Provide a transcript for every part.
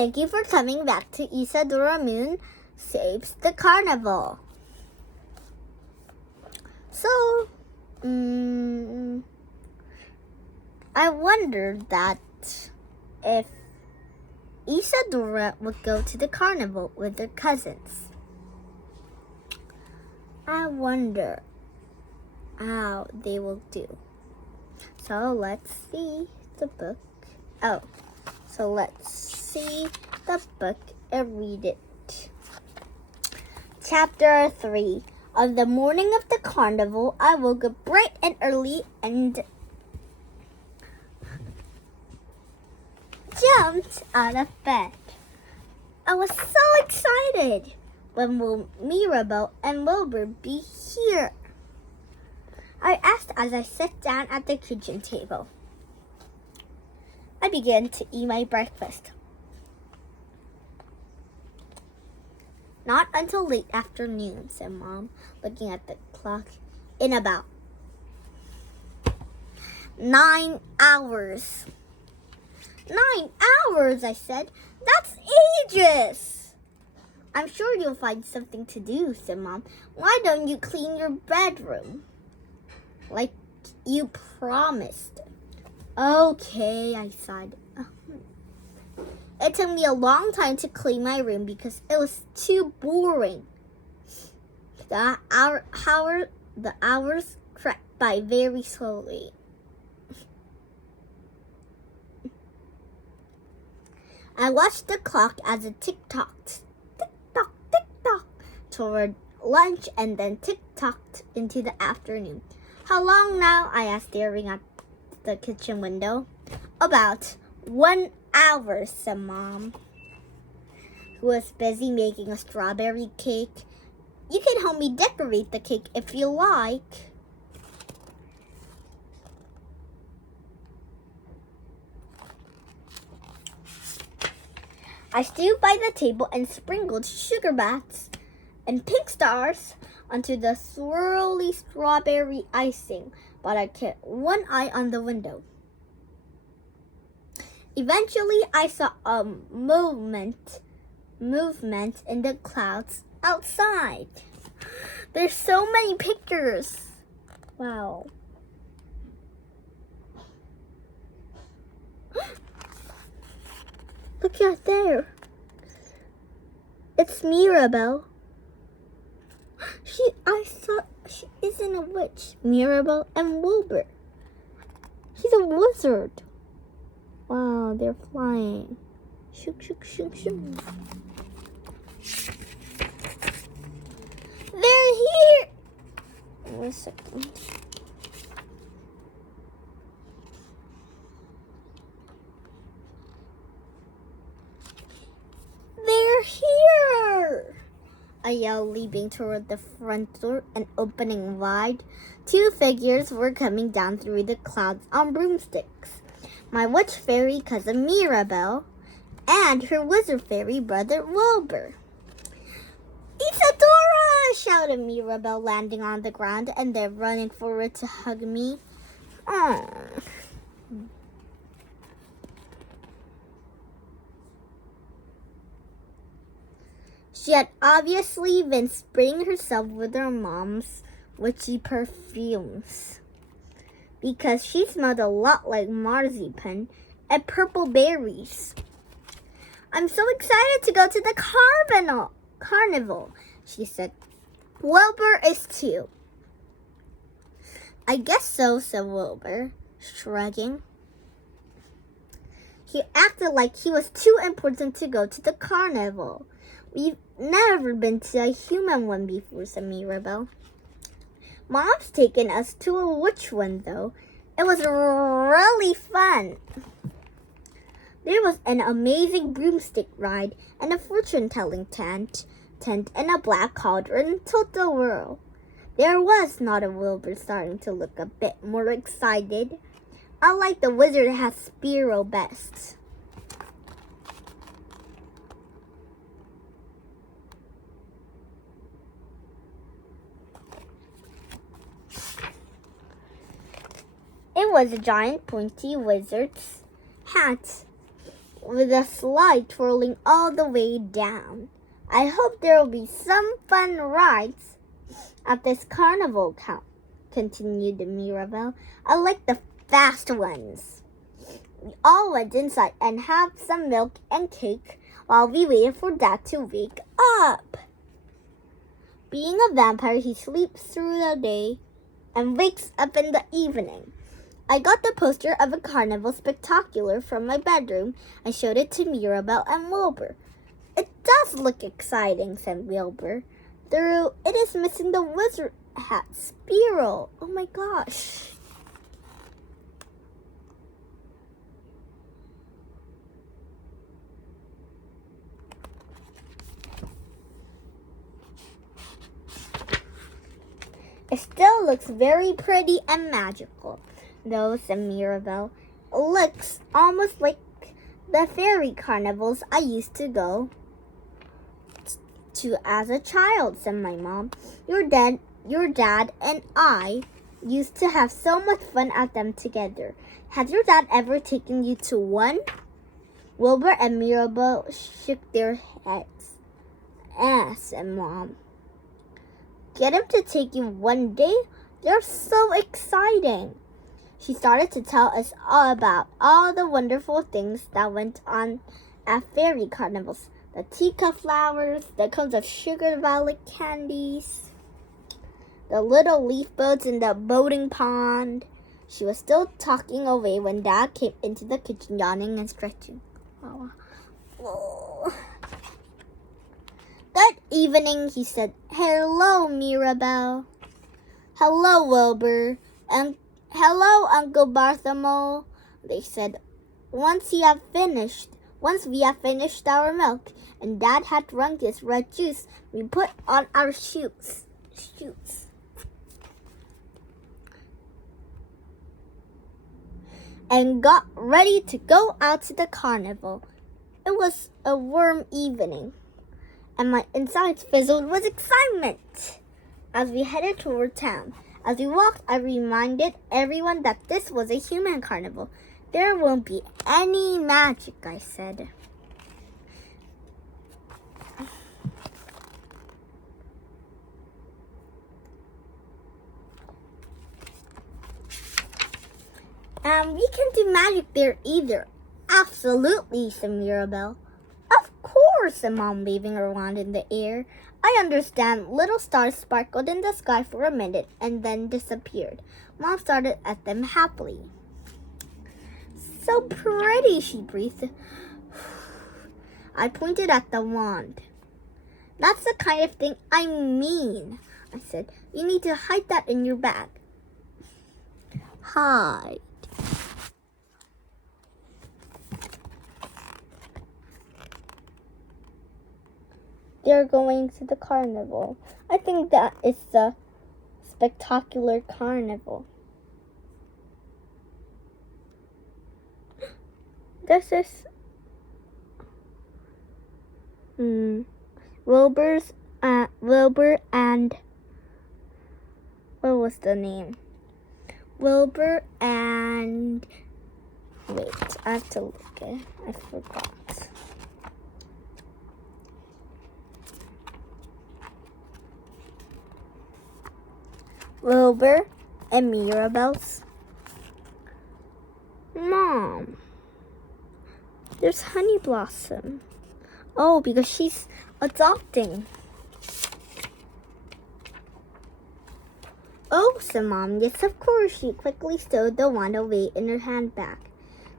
thank you for coming back to Isadora Moon Saves the Carnival. So, I wondered that if Isadora would go to the carnival with her cousins. I wonder how they will do. So let's see the book. Let's see the book and read it. Chapter 3. On the morning of the carnival, I woke up bright and early and jumped out of bed. I was so excited. When will Mirabel and Wilbur be here? I asked as I sat down at the kitchen table. I began to eat my breakfast. Not until late afternoon, said Mom, looking at the clock. In about 9 hours. 9 hours, I said. That's ages. I'm sure you'll find something to do, said Mom. Why don't you clean your bedroom? Like you promised. Okay, I sighed. It took me a long time to clean my room because it was too boring. The hours crept by very slowly. I watched the clock as it tick-tocked, tick-tock, tick-tock, toward lunch and then tick-tocked into the afternoon. How long now? I asked, staring at the kitchen window. About 1 hour, said Mom, who was busy making a strawberry cake. You can help me decorate the cake if you like. I stood by the table and sprinkled sugar bats and pink stars onto the swirly strawberry icing, but I kept one eye on the window. Eventually, I saw a movement in the clouds outside. There's so many pictures. Wow. Look out there. It's Mirabel. She isn't a witch. Mirabel and Wilbur. He's a wizard. Wow, they're flying. Shook, shook, shook, shook. They're here. Wait a second. They're here! I yelled, leaping toward the front door and opening wide. 2 figures were coming down through the clouds on broomsticks. My witch fairy cousin Mirabel and her wizard fairy brother Wilbur. Isadora! Shouted Mirabel, landing on the ground and then running forward to hug me. Aww. She had obviously been spraying herself with her mom's witchy perfumes, because she smelled a lot like marzipan and purple berries. I'm so excited to go to the carnival, she said. Wilbur is too. I guess so, said Wilbur, shrugging. He acted like he was too important to go to the carnival. We've never been to a human one before, said Mirabel. Mom's taken us to a witch one, though. It was really fun. There was an amazing broomstick ride and a fortune-telling tent and a black cauldron tilt-a-whirl. There was not a Wilbur, starting to look a bit more excited. I like the wizard has Spiro best. It was a giant pointy wizard's hat with a slide twirling all the way down. I hope there will be some fun rides at this carnival, continued Mirabelle. I like the fast ones. We all went inside and had some milk and cake while we waited for Dad to wake up. Being a vampire, he sleeps through the day and wakes up in the evening. I got the poster of a carnival spectacular from my bedroom and showed it to Mirabelle and Wilbur. It does look exciting, said Wilbur, though it is missing the wizard hat spiral. Oh my gosh. It still looks very pretty and magical, though, said Mirabelle. It looks almost like the fairy carnivals I used to go to as a child, said my mom. Your dad and I used to have so much fun at them together. Has your dad ever taken you to one? Wilbur and Mirabelle shook their heads. Said Mom. Get him to take you one day? They're so exciting. She started to tell us all about all the wonderful things that went on at fairy carnivals. The teacup flowers, the cones of sugar violet candies, the little leaf boats in the boating pond. She was still talking away when Dad came into the kitchen, yawning and stretching. Oh. Good evening, he said. Hello, Mirabelle. Hello, Wilbur. And hello, Uncle Bartholomew, they said. Once we have finished our milk and Dad had drunk his red juice, we put on our shoes. And got ready to go out to the carnival. It was a warm evening, and my insides fizzled with excitement as we headed toward town. As we walked, I reminded everyone that this was a human carnival. There won't be any magic, I said. And we can do magic there either. Absolutely, said Mirabelle. Of course, said Mom, waving her wand in the air. I understand. Little stars sparkled in the sky for a minute and then disappeared. Mom started at them happily. So pretty, she breathed. I pointed at the wand. That's the kind of thing I mean, I said. You need to hide that in your bag. Hide. They're going to the carnival. I think that is the spectacular carnival. This is Wilbur and what was the name? Wilbur and wait, I have to look it. I forgot. Wilbur and Mirabelle's mom. There's Honey Blossom. Oh, because she's adopting. Oh, said Mom. Yes, of course. She quickly stowed the wand away in her handbag.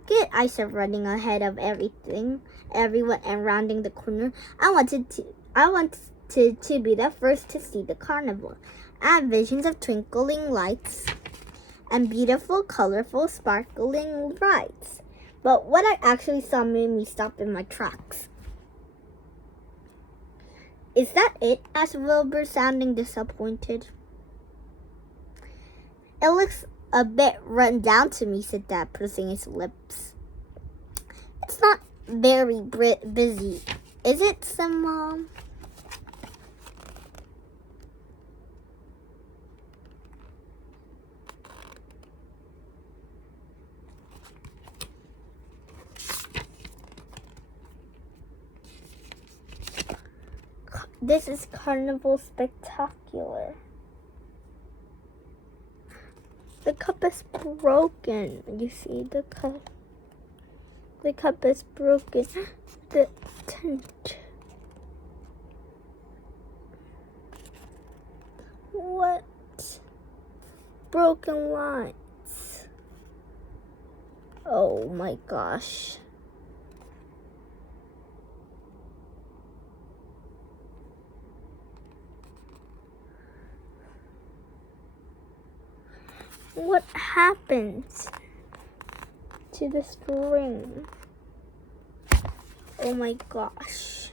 Good, I said, running ahead of everyone and rounding the corner. I wanted to be the first to see the carnival. I had visions of twinkling lights and beautiful, colorful, sparkling rides. But what I actually saw made me stop in my tracks. Is that it? Asked Wilbur, sounding disappointed. It looks a bit run down to me, said Dad, pursing his lips. It's not very busy, is it, said Mom? This is Carnival Spectacular. The cup is broken. You see the cup. The cup is broken. The tent. What? Broken lights. Oh my gosh. What happened to the string? Oh my gosh.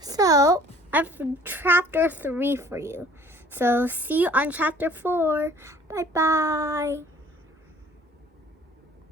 So, I've chapter 3 for you. So, see you on chapter 4. Bye-bye.